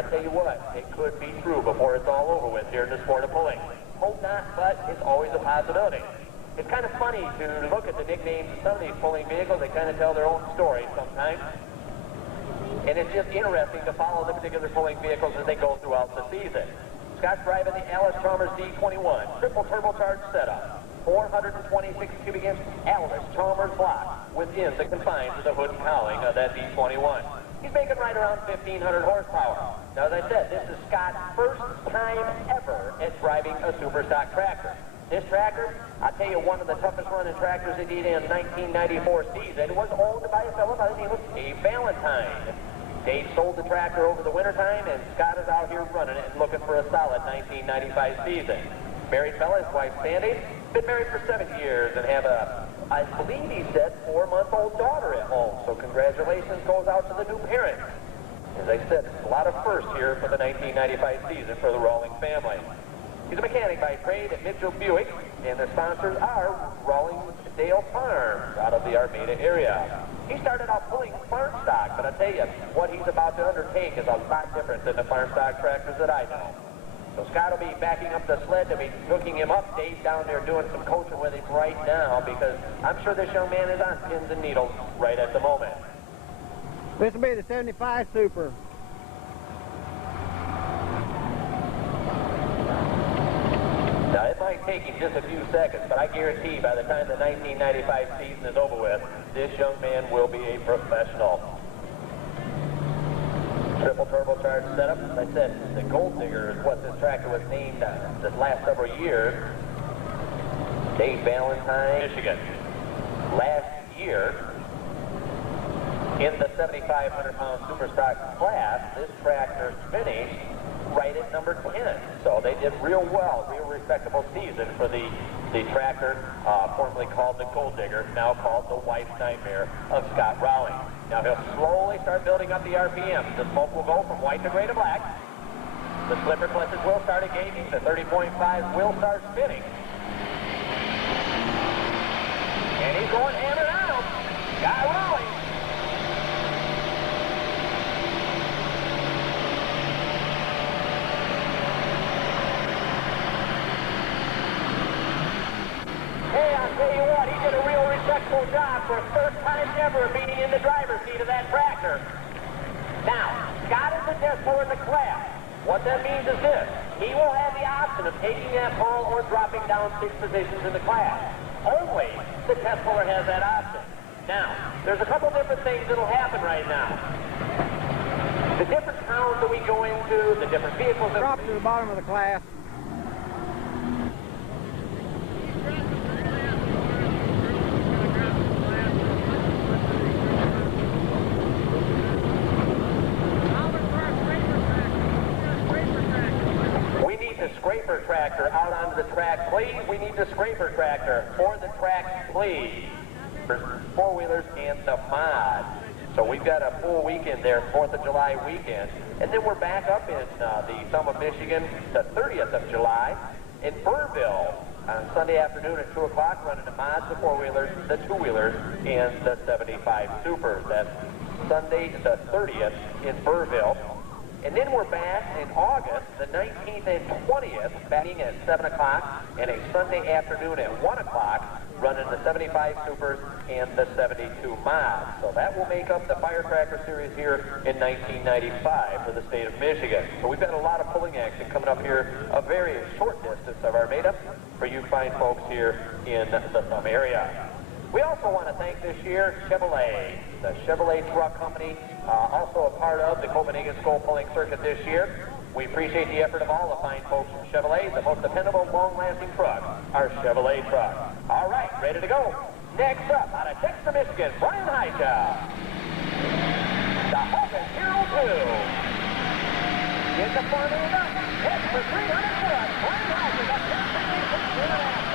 I tell you what, it could be true before it's all over with here in the sport of pulling. Hope not, but it's always a possibility. It's kind of funny to look at the nicknames of some of these pulling vehicles. They kind of tell their own story sometimes. And it's just interesting to follow the particular pulling vehicles as they go throughout the season. Scott's driving the Alice Chalmers D21, triple turbocharged setup, 426 cubic inch Alice Chalmers block within the confines of the hood and cowling of that D21. He's making right around 1,500 horsepower. Now, as I said, this is Scott's first time ever at driving a super stock tractor. This tractor, I'll tell you, one of the toughest running tractors he did in 1994 season was owned by a fellow by the name of Dave Valentine. Dave sold the tractor over the wintertime, and Scott is out here running it and looking for a solid 1995 season. Married fella, his wife Sandy, been married for 7 years and have a, I believe he said, 4-month-old daughter at home. So congratulations goes out to the new parents. As I said, it's a lot of firsts here for the 1995 season for the Wrawlings family. He's a mechanic by trade at Mitchell Buick, and the sponsors are Wrawlings Dale Farms out of the Armada area. He started out pulling farm stock, but I tell you, what he's about to undertake is a lot different than the farm stock tractors that I know. So Scott will be backing up the sled to be hooking him up. Dave's down there doing some coaching with him right now because I'm sure this young man is on pins and needles right at the moment. This will be the 75 Super. Now, it might take him just a few seconds, but I guarantee by the time the 1995 season is over with, this young man will be a professional. Triple turbocharged setup. As I said, the Gold Digger is what this tractor was named the last several years. Dave Valentine, Michigan. Last year, in the 7,500-pound super stock class, this tractor finished right at number 10. So they did real well, real respectable season for the tractor formerly called the Gold Digger, now called the Wife's Nightmare of Scott Wrawlings. Now he'll slowly start building up the RPM. The smoke will go from white to gray to black. The slipper clutches will start engaging. The 30.5 will start spinning. And he's going hammer out. Scott Wrawlings. Hey, I'll tell you what, he did a real respectable job for a first time ever being in the driver's seat of that tractor. Now, Scott is the test puller in the class. What that means is this. He will have the option of taking that pull or dropping down 6 positions in the class. Only the test puller has that option. Now, there's a couple different things that'll happen right now. The different towns that we go into, the different vehicles that... Drop to the bottom of the class. Scraper tractor out onto the track, please. We need the scraper tractor for the track, please. For four-wheelers and the mod. So we've got a full weekend there, 4th of July weekend. And then we're back up in the thumb of Michigan, the 30th of July, in Burrville on Sunday afternoon at 2 o'clock, running the mods, the four-wheelers, the two-wheelers, and the 75 Supers. That's Sunday the 30th in Burrville. And then we're back in August, the 19th and 20th, batting at 7 o'clock, and a Sunday afternoon at 1 o'clock, running the 75 Supers and the 72 Mods. So that will make up the Firecracker Series here in 1995 for the state of Michigan. So we've got a lot of pulling action coming up here, a very short distance of Armada for you fine folks here in the Thumb area. We also want to thank this year Chevrolet, the Chevrolet Truck Company, also a part of the Copenhagen Skull Pulling Circuit this year. We appreciate the effort of all the fine folks from Chevrolet. The most dependable, long-lasting truck, our Chevrolet truck. All right, ready to go. Next up, out of Dexter, Michigan, Brian Hija. The Haugen 02. Get the front end up. Head for 300 foot. Brian Hija, the Destination International.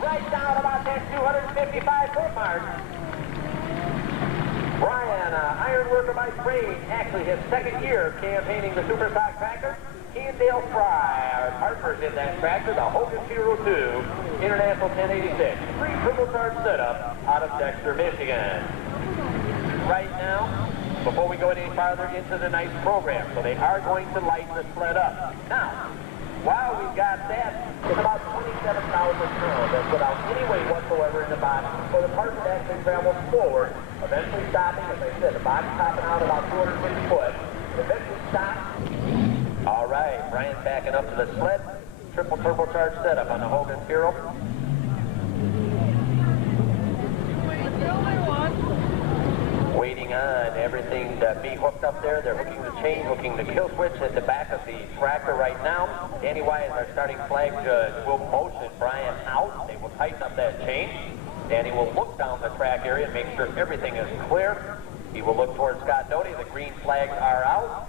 Right down about that 255-foot mark. Brian, ironworker by trade, actually his second year campaigning the Super Stock tractor. He and Dale Fry are partners in that tractor, the Haugen 02 International 1086. Free turbocharged setup out of Dexter, Michigan. right now before we go any farther into the night's program. So they are going to light the sled up. Now, while we've got that, it's about 27,000 pounds. That's without any weight whatsoever in the box. So the part that actually travels forward, eventually stopping, as I said, the box topping out about 250 foot. It eventually stops. All right, Brian's backing up to the sled. Triple turbocharged setup on the Haugen Hero. Waiting on everything to be hooked up there. They're hooking the chain, hooking the kill switch at the back of the tractor right now. Danny Wise, our starting flag judge, will motion Brian out. They will tighten up that chain. Danny will look down the track area and make sure everything is clear. He will look towards Scott Doty. The green flags are out.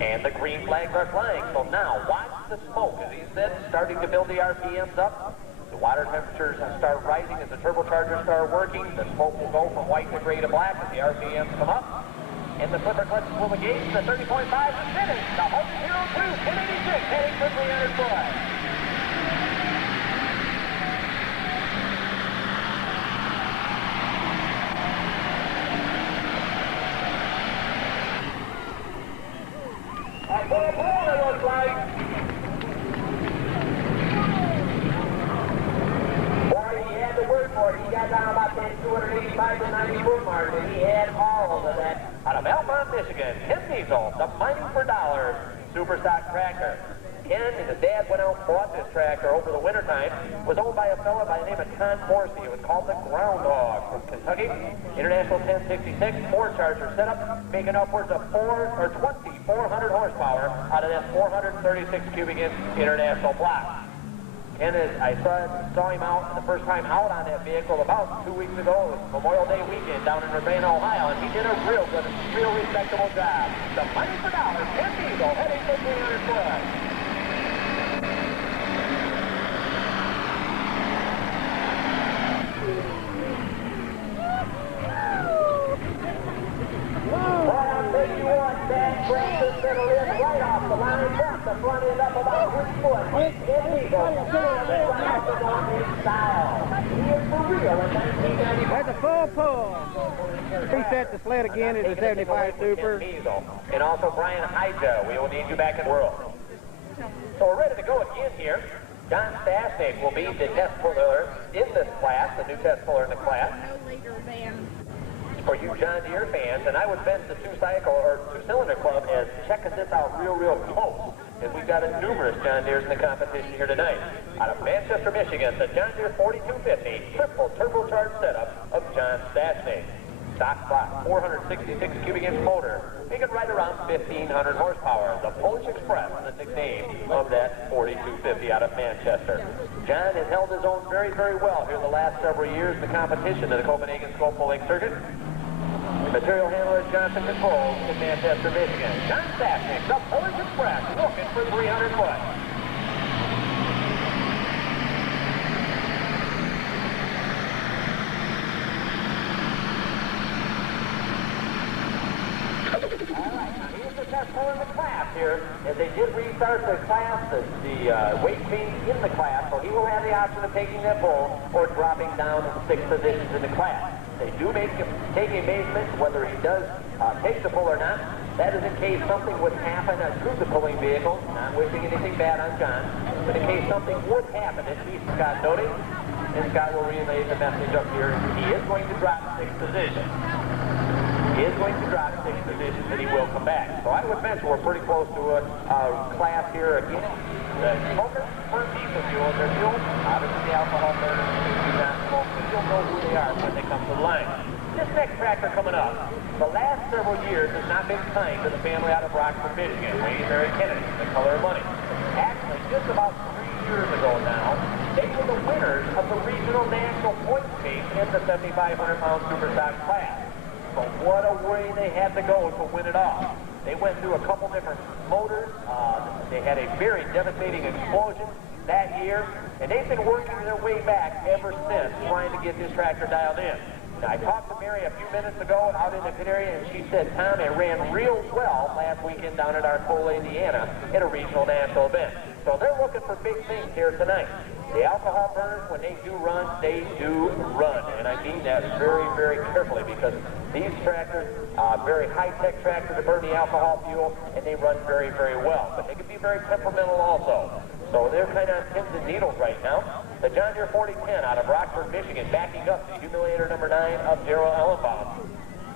And the green flags are flying. So now, watch the smoke. As he said, starting to build the RPMs up. The water temperatures start rising as the turbochargers start working. The smoke will go from white to gray to black as the RPMs come up. And the flipper clutches will engage. The 30.5 is finished. The Haugen Hero 2, 1086, heading for 300 foot. He got down about that 285 to 90 foot mark, and he had all of that. Out of Elmont, Michigan, Ken Diesel, the Mining for Dollars super stock tractor. Ken and his dad went out and bought this tractor over the wintertime. It was owned by a fellow by the name of Con Horsey. It was called the Groundhog from Kentucky. International 1066, 4-charger setup, making upwards of 400 horsepower out of that 436 cubic inch international block. And as I saw him out the first time out on that vehicle about 2 weeks ago, it was Memorial Day weekend down in Urbana, Ohio, and he did a real good, real respectable job. The Mining for Dollars, Ken Diesel, heading for 300 foot. Well, I'll tell you what, that Francis settled in right off the line, dropped the front end up about 1 foot. Ken Diesel. That's a full pull. Reset the sled again at the 75 Super. And also Brian Hija, we will need you back in the world. So we're ready to go again here. John Stashnik will be the test puller in this class, the new test puller in the class. For you John Deere fans, and I would fence the two-cylinder club as checking this out real close. And we've got numerous John Deeres in the competition here tonight. Out of Manchester, Michigan, the John Deere 4250 triple turbocharged setup of John Stashnik. Stock block, 466 cubic inch motor, making right around 1,500 horsepower. The Polish Express, the nickname of that 4250 out of Manchester. John has held his own very well here the last several years in the competition of the Copenhagen Scope Pulling Circuit. Material handler Johnson Controls in Manchester, Michigan. John Stashnik, the Polish Express, looking for 300 foot. All right, now here's the test puller in the class here. As they did restart the class, the weight change in the class, so he will have the option of taking that pull or dropping down to 6 positions in the class. They do take a measurement whether he does take the pull or not. That is in case something would happen to the pulling vehicle. Not wishing anything bad on John, but in case something would happen, it sees Scott Doty, and Scott will relay the message up here. He is going to drop 6 positions. He is going to drop 6 positions, and he will come back. So I would mention we're pretty close to a class here again. The smokers burn diesel fuel in their fuel. Obviously the alcohol burners do not smoke, but you'll know who they are when they come to the line. This next tractor coming up, the last several years has not been kind to the family out of Rockford, Michigan. Wayne Mary Kennedy, the color of money. Actually, just about 3 years ago now, they were the winners of the regional national point chase in the 7,500-pound super stock class. But what a way they had to go to win it all. They went through a couple different motors. They had a very devastating explosion that year, and they've been working their way back ever since, trying to get this tractor dialed in. Now, I talked to Mary a few minutes ago out in the pit area, and she said, Tom, it ran real well last weekend down at Arcola, Indiana, in a regional national event. So they're looking for big things here tonight. The alcohol burners, when they do run, they do run. And I mean that very, very carefully because these tractors are very high-tech tractors to burn the alcohol fuel, and they run very, very well. But they can be very temperamental also. So they're kind of on pins and needles right now. The John Deere 4010 out of Rockford, Michigan, backing up the Humiliator number 9 of Darrell Ellenbaum.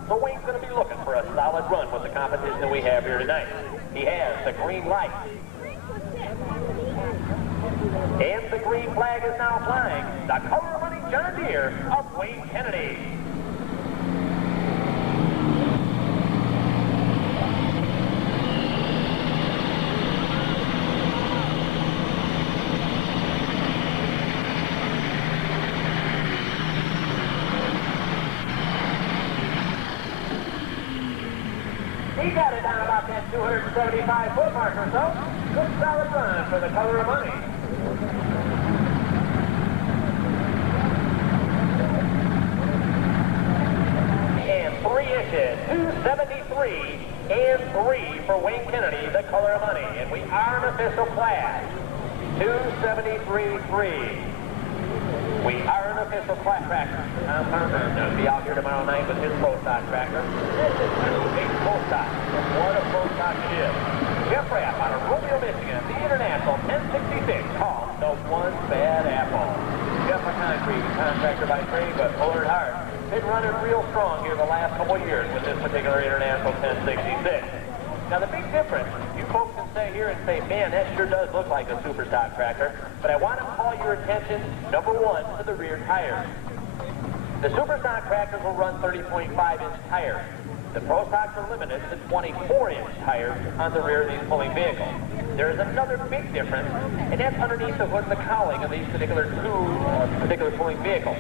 So Wayne's going to be looking for a solid run with the competition that we have here tonight. He has the green light. And the green flag is now flying. The color running John Deere of Wayne Kennedy. He got it down about that 275-foot mark or so. Good solid run for the color of money. And 3 inches, 273 and 3 for Wayne Kennedy, the color of money. And we are an official class. 273.3. We are an official class tractor. Tom Harper will be out here tomorrow night with his pro stock tractor. This is a pro stock. What a pro stock it is. Jeff Rapp out of Romeo, Michigan, the International 1066, called the One Bad Apple. Jeff, a concrete contractor by trade, but puller at heart. Been running real strong here the last couple of years with this particular International 1066. Now the big difference, you folks can stay here and say, man, that sure does look like a super stock tractor, but I want to call your attention, number one, to the rear tires. The super stock tractors will run 30.5-inch tires. The pro stocks are limited to 24-inch tires on the rear of these pulling vehicles. There is another big difference, and that's underneath the hood and the cowling of these particular pulling vehicles.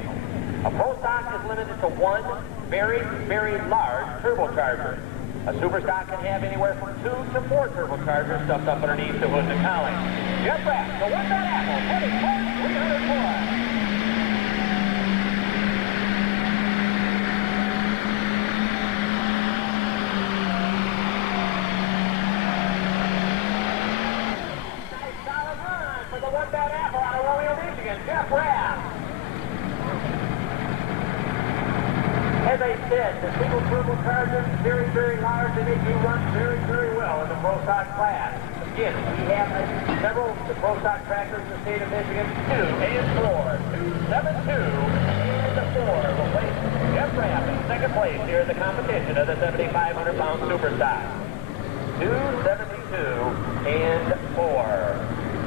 A pro stock is limited to one very, very large turbocharger. A super stock can have anywhere from 2 to 4 turbochargers stuffed up underneath the hood and the cowling. Jeff Rapp, the One Bad Apple, 24,304. As I said, the single turbocharger is very, very large, and they do run very, very well in the pro stock class. Again, we have several of the pro stock tractors in the state of Michigan, 2 and 4, 272 and 4. We'll place Jeff Rapp in second place here in the competition of the 7,500-pound super stock. 272 and 4.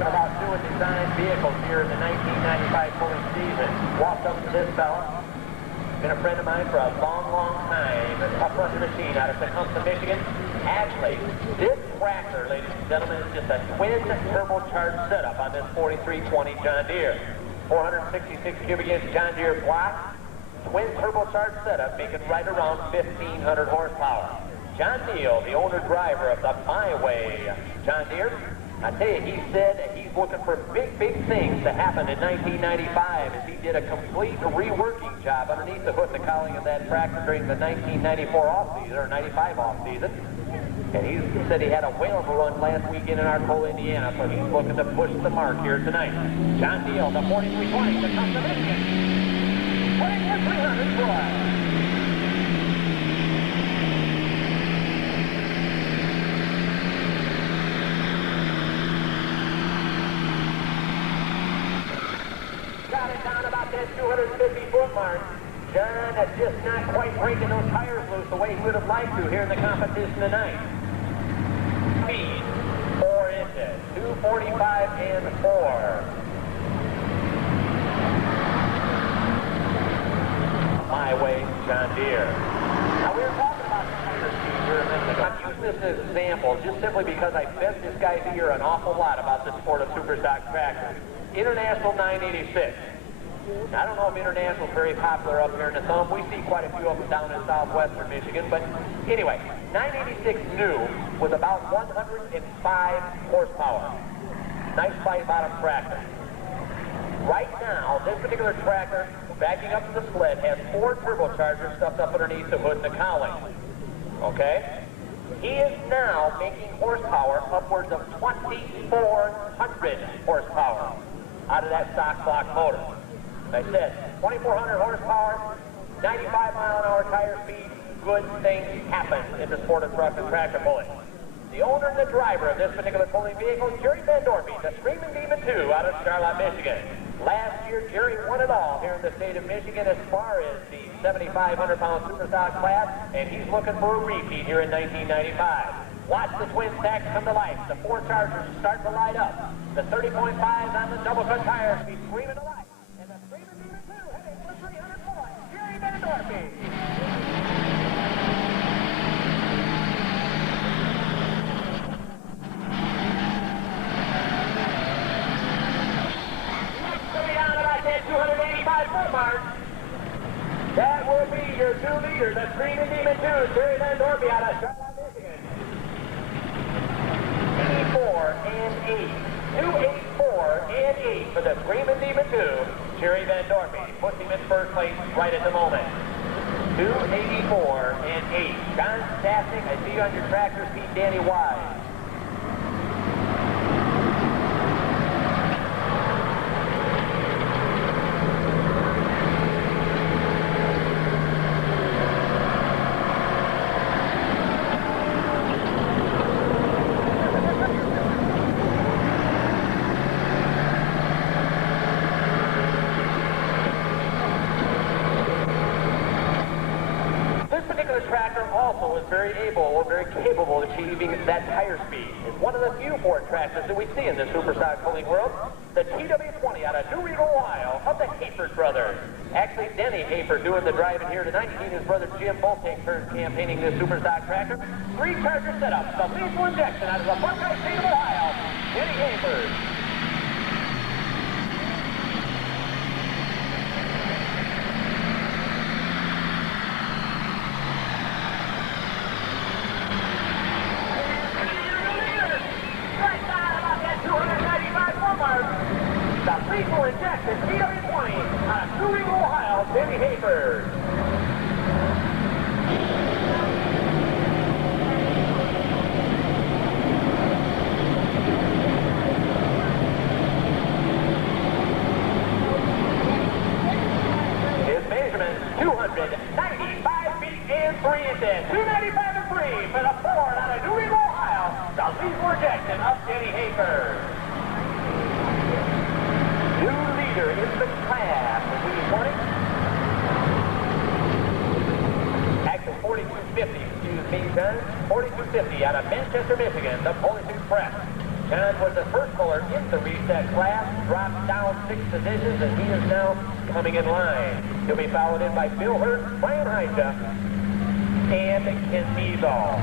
About doing design vehicles here in the 1995 pulling season. Walked up to this fella. Been a friend of mine for a long, long time. A tough running machine out of Tecumseh, Michigan. Actually, this tractor, ladies and gentlemen, is just a twin turbocharged setup on this 4320 John Deere. 466 cubic inch John Deere block. Twin turbocharged setup, making right around 1,500 horsepower. John Neal, the owner-driver of the My Way John Deere, I tell you, he said that he's looking for big, big things to happen in 1995 as he did a complete reworking job underneath the hood and the cowling of that tractor during the 1994 off-season, or 95 off-season. And he said he had a whale of a run last weekend in Arcola, Indiana, so he's looking to push the mark here tonight. John Neal, the 4320, to come to Michigan. 24,300 for that 250-foot mark. John is just not quite breaking those tires loose the way he would have liked to here in the competition tonight. Speed, 4 inches, 245 and 4. My Way, John Deere. Now we were talking about the tire speed here a minute ago. I'm using this as an example just simply because I bet this guy here an awful lot about the sport of super stock tractors. International 986. I don't know if International is very popular up here in the Thumb. We see quite a few of them down in southwestern Michigan. But anyway, 986 new was about 105 horsepower. Nice fight bottom tractor. Right now, this particular tractor, backing up to the sled, has 4 turbochargers stuffed up underneath the hood and the cowling. Okay? He is now making horsepower upwards of 2,400 horsepower. out of that stock block motor. As I said, 2,400 horsepower, 95-mile-an-hour tire speed. Good things happen in the sport of truck and tractor pulling. The owner and the driver of this particular pulling vehicle, Jerry Van Dorpy, the Screaming Demon 2 out of Charlotte, Michigan. Last year, Jerry won it all here in the state of Michigan as far as the 7,500-pound superstock class, and he's looking for a repeat here in 1995. Watch the twin stacks come to life. The 4 Chargers start to light up. The 30.5s on the double-cut tires be screaming to life. And the Screaming Demon 2 heading for 300 points, Jerry Van Dorpy. That will be your 2 leaders, the Screaming Demon 2, Jerry Van Dorpy out of Charlotte, Michigan. 84 and 8. 284 and 8 for the Screaming Demon 2, Jerry Van Dorpy. Puts him in first place right at the moment. 284 and 8. John Stasnik, I see you on your tractor speed, Danny Wise. Capable of achieving that tire speed. It's one of the few Ford tractors that we see in the superstock pulling world. The TW20 out of New River, Ohio, of the Hayford brothers. Actually, Denny Hayford doing the driving here tonight. He and his brother Jim both take turns campaigning this superstock tractor. 3 Charger setups, the lethal injection out of the Buckeye State of Ohio. Denny Hayford. Injection, TW20, out of New River, Ohio, Denny Hayford. His measurement, 295 feet and 3 inches. 295 and 3 for the Ford out of New River, Ohio. The lethal injection of Denny Hayford. In the class, actually 4250, excuse me, John. 4250 out of Manchester, Michigan, the Polish Express. John was the first puller in the reset class, dropped down 6 positions, and he is now coming in line. He'll be followed in by Bill Hurt, Brian Hija, and Ken Diesel.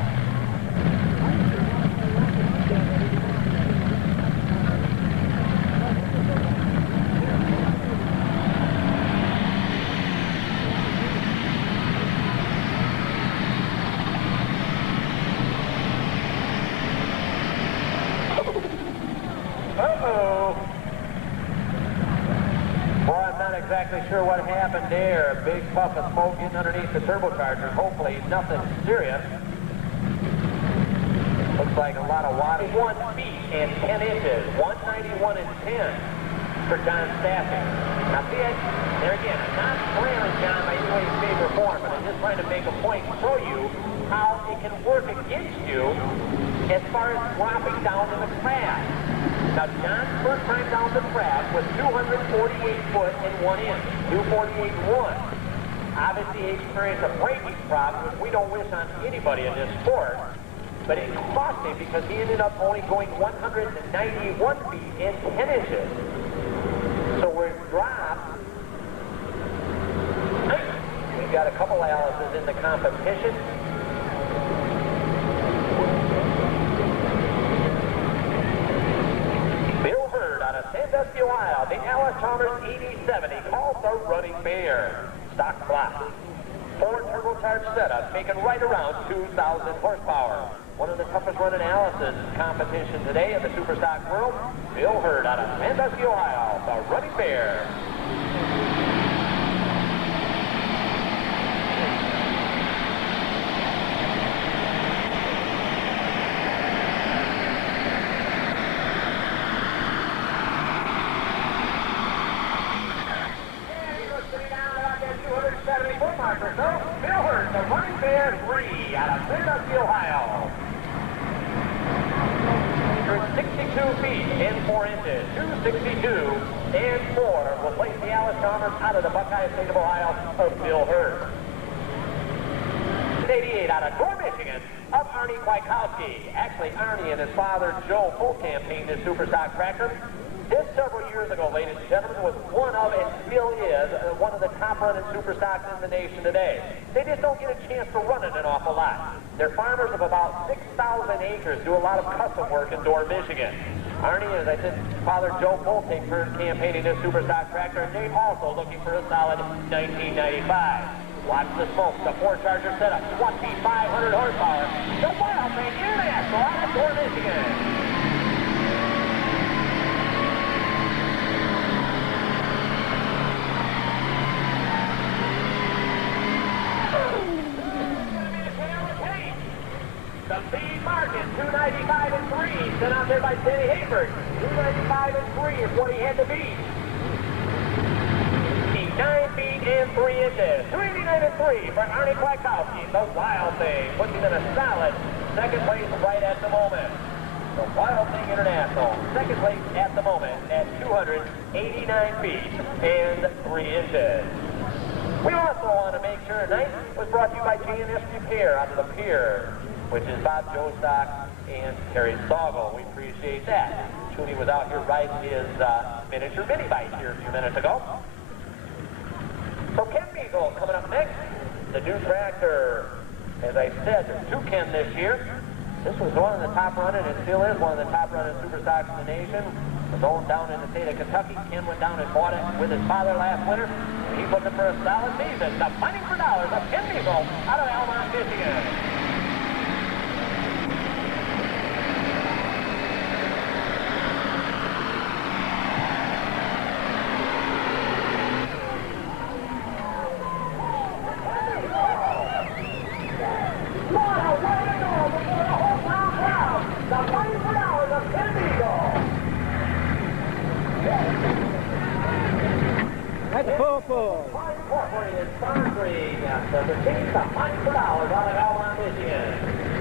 Exactly sure what happened there. A big puff of smoke getting underneath the turbocharger. Hopefully nothing serious. Looks like a lot of water. 1 feet and 10 inches. 191 and 10 for John Staffing. Now see it? There again, I'm not slamming John by any way, shape, or form, but I'm just trying to make a point to show you how it can work against you as far as dropping down in the class. Now, John's first time down the track was 248 foot and 1 inch, 248 and 1. Obviously, he experienced a braking problem, which we don't wish on anybody in this sport. But it cost him because he ended up only going 191 feet and 10 inches. So we're dropped. We've got a couple Alice's in the competition. Sandusky, Ohio, the Alice Chalmers 87, he calls the Running Bear. Stock block. 4 turbocharged setup, making right around 2,000 horsepower. One of the toughest running Alice's competition today in the superstock world. Bill Hurd out of Sandusky, Ohio, the Running Bear. Arnie out of Sandusky, Ohio. 62 feet and 4 inches, 262 and 4 will place the Alice Chalmers out of the Buckeye State of Ohio of Bill Hurd. 88 out of Gore, Michigan of Arnie Kwiatkowski. Actually, Arnie and his father Joe both campaigned this super stock tractor. This several years ago, ladies and gentlemen, was one of, and still is, one of the top-running super stocks in the nation today. They just don't get a chance to run it an awful lot. They're farmers of about 6,000 acres, do a lot of custom work in Door, Michigan. Arnie, as I said, Father Joe both take turns campaigning this super stock tractor, and they also looking for a solid 1995. Watch the smoke, the four-charger setup, 2,500 horsepower. The Wild Thing International out of Door, Michigan. The Feed Market, 295 and 3, sent out there by Danny Hayford. 295 and 3 is what he had to beat. 9 feet and 3 inches. 289 and 3 for Arnie Kwiatkowski. The Wild Thing puts him in a solid second place right at the moment. The Wild Thing International, second place at the moment at 289 feet and 3 inches. We also want to make sure tonight was brought to you by J&S Repair out of the Pier, which is Bob Jostock and Terry Soggle. We appreciate that. Tooney was out here riding his miniature mini bike here a few minutes ago. So Ken Beagle coming up next. The new tractor, as I said, there's 2 Ken this year. This was one of the top running, and still is one of the top running super stocks in the nation. Was owned down in the state of Kentucky. Ken went down and bought it with his father last winter. And he's looking for a solid season. The Fighting for Dollars of Ken Beagle out of Elmont, Michigan. That's a full. Incorporated sponsoring the Fighting for Dollars out of Elmont, Michigan.